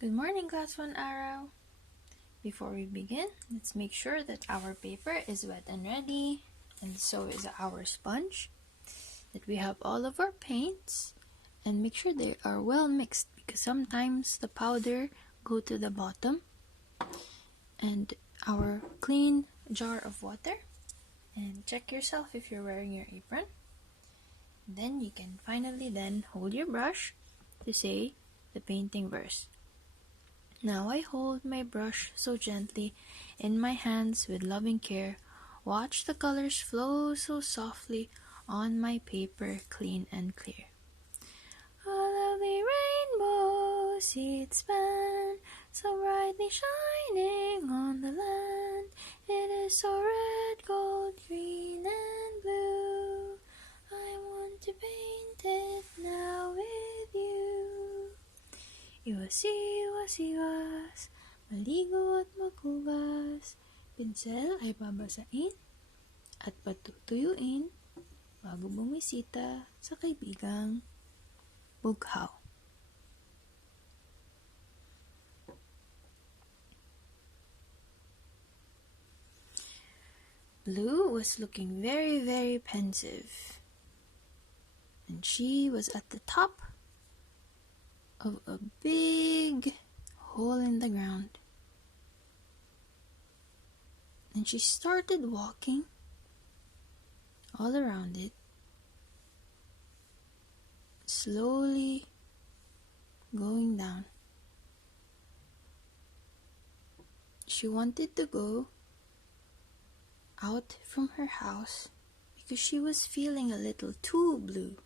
Good morning, Class 1 Arrow. Before we begin, let's make sure that our paper is wet and ready, and so is our sponge, that we have all of our paints, and make sure they are well mixed because sometimes the powder go to the bottom, and our clean jar of water, and check yourself if you're wearing your apron. Then you can finally then hold your brush to say the painting verse. Now I hold my brush so gently in my hands with loving care. Watch the colors flow so softly on my paper, clean and clear. A lovely rainbow, see it span, so brightly shining on the land. It is so red, gold, green and blue. I want to paint it now with you. Iwas-iwas, maligo at maghugas. Pinsel ay babasain at patutuyuin bago bumisita sa kaibigang bughaw. Blue was looking very, very pensive, and she was at the top of a big hole in the ground. And she started walking all around it, slowly going down. She wanted to go out from her house because she was feeling a little too blue.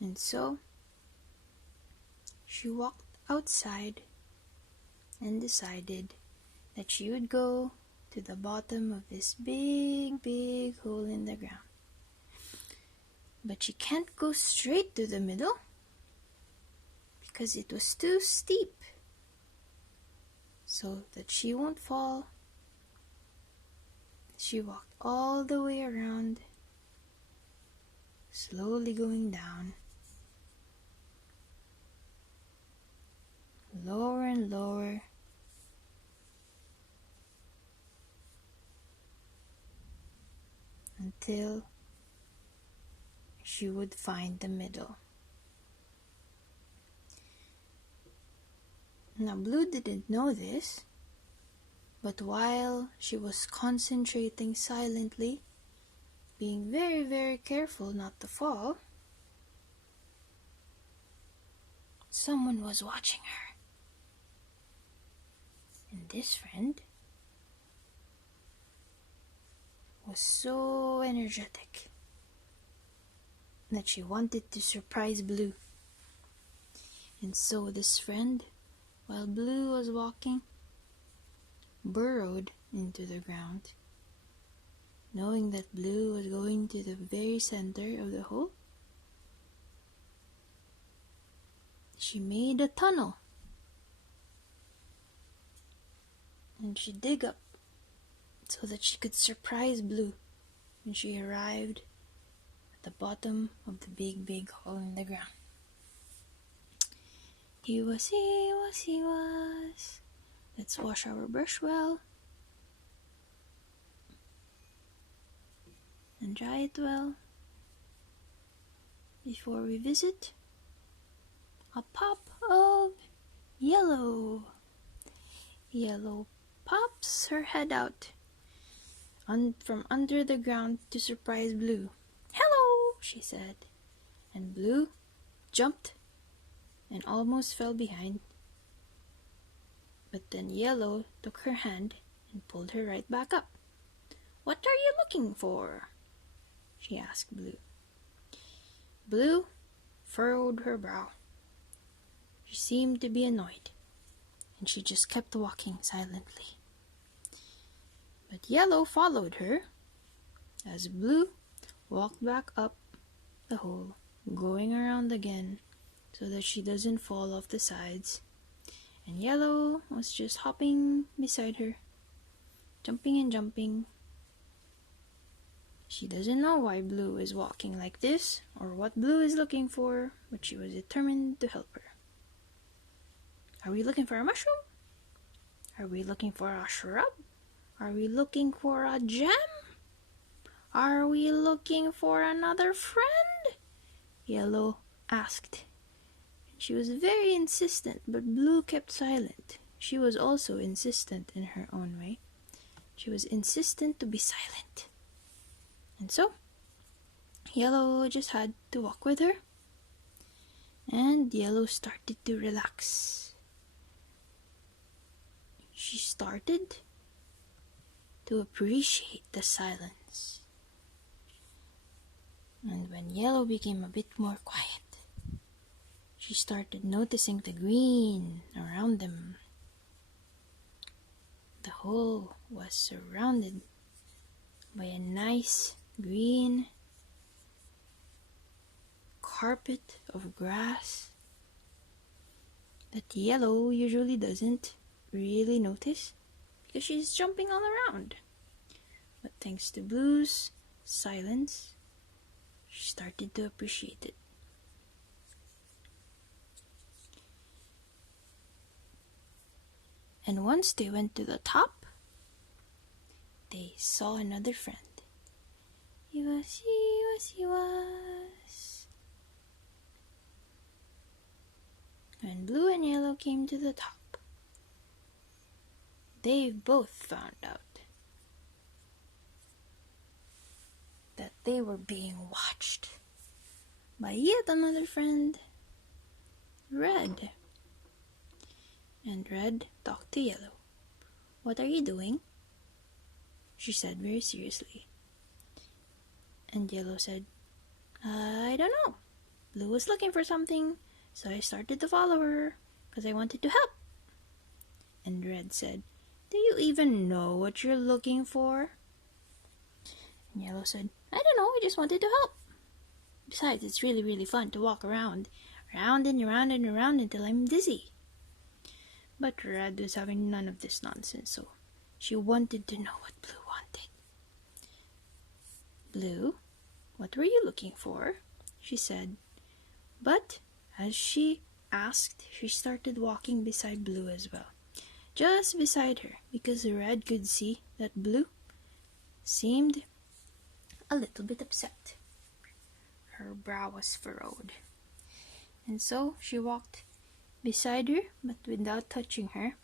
And so she walked outside and decided that she would go to the bottom of this big, big hole in the ground. But she can't go straight to the middle because it was too steep. So that she won't fall, she walked all the way around, slowly going down, lower and lower, until she would find the middle. Now Blue didn't know this, but while she was concentrating silently, being very, very careful not to fall, someone was watching her. And this friend was so energetic that she wanted to surprise Blue. And so this friend, while Blue was walking, burrowed into the ground, knowing that Blue was going to the very center of the hole. She made a tunnel, and she dug up so that she could surprise Blue when she arrived at the bottom of the big, big hole in the ground. Iwas-iwas. Let's wash our brush well and dry it well before we visit a pop of Yellow. Yellow pops her head out from under the ground to surprise Blue. "Hello," she said, and Blue jumped and almost fell behind. But then Yellow took her hand and pulled her right back up. "What are you looking for?" she asked Blue. Blue furrowed her brow. She seemed to be annoyed, and she just kept walking silently. But Yellow followed her as Blue walked back up the hole, going around again so that she doesn't fall off the sides. And Yellow was just hopping beside her, jumping and jumping. She doesn't know why Blue is walking like this or what Blue is looking for, but she was determined to help her. Are we looking for a mushroom? Are we looking for a shrub? Are we looking for a gem? Are we looking for another friend? Yellow asked. She was very insistent, but Blue kept silent. She was also insistent in her own way. She was insistent to be silent. And so, Yellow just had to walk with her. And Yellow started to relax. She started to appreciate the silence. And when Yellow became a bit more quiet, she started noticing the green around them. The hole was surrounded by a nice green carpet of grass that Yellow usually doesn't really notice because she's jumping all around. But thanks to Blue's silence, she started to appreciate it. And once they went to the top, they saw another friend. He was. When Blue and Yellow came to the top, they both found out that they were being watched by yet another friend, Red. And Red talked to Yellow. "What are you doing?" she said very seriously. And Yellow said, "I don't know. Blue was looking for something, so I started to follow her because I wanted to help." And Red said, "Do you even know what you're looking for?" And Yellow said, "I don't know, I just wanted to help. Besides, it's really, really fun to walk around and around and around until I'm dizzy." But Red was having none of this nonsense, so she wanted to know what Blue wanted. "Blue, what were you looking for?" she said. But as she asked, she started walking beside Blue as well. Just beside her, because Red could see that Blue seemed a little bit upset. Her brow was furrowed. And so she walked beside her, but without touching her.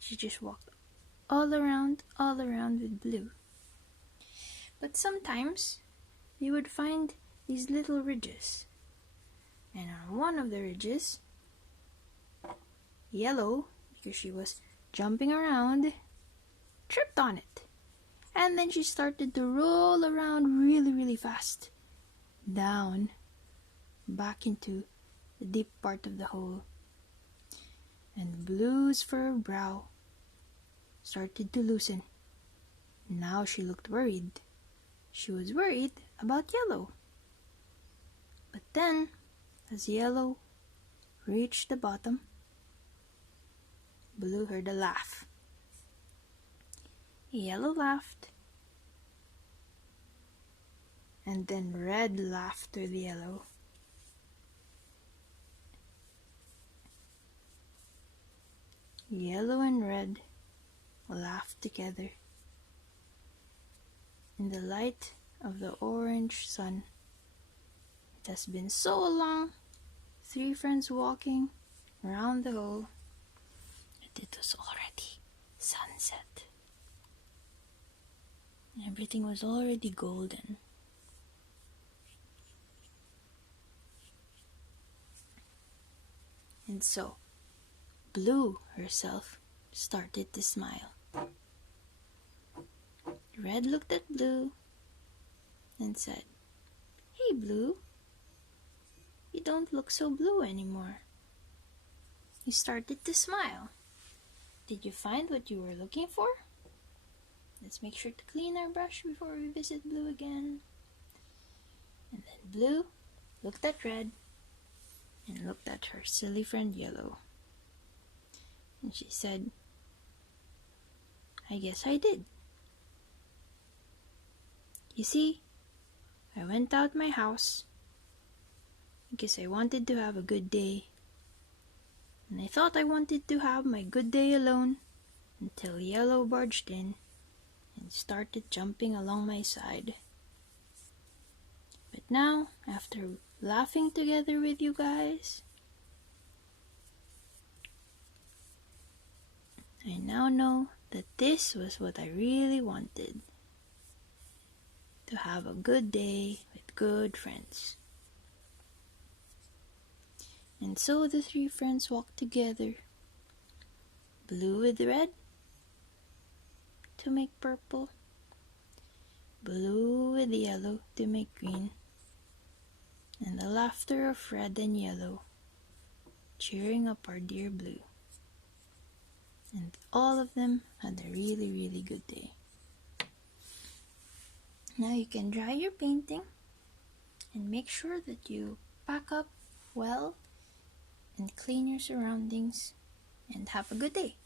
She just walked all around with Blue. But sometimes you would find these little ridges. And on one of the ridges, Yellow, because she was jumping around, tripped on it. And then she started to roll around really, really fast down back into the deep part of the hole. And Blue's fur brow started to loosen. Now she looked worried. She was worried about Yellow. But then, as Yellow reached the bottom, Blue heard a laugh. Yellow laughed, and then Red laughed with Yellow. Yellow and Red laughed together. In the light of the orange sun. It has been so long, 3 friends walking around the hole, and it was already sunset. Everything was already golden. And so, Blue herself started to smile. Red looked at Blue and said, "Hey, Blue, you don't look so blue anymore." He started to smile. "Did you find what you were looking for? Let's make sure to clean our brush before we visit Blue again." And then Blue looked at Red and looked at her silly friend Yellow. And she said, "I guess I did. You see, I went out my house because I wanted to have a good day. and I thought I wanted to have my good day alone until Yellow barged in and started jumping along my side. But now, after laughing together with you guys, I now know that this was what I really wanted. To have a good day with good friends. And so the three friends walked together. Blue with red to make purple. Blue with yellow to make green. And the laughter of red and yellow cheering up our dear Blue. And all of them had a really, really good day. Now you can dry your painting and make sure that you pack up well and clean your surroundings and have a good day.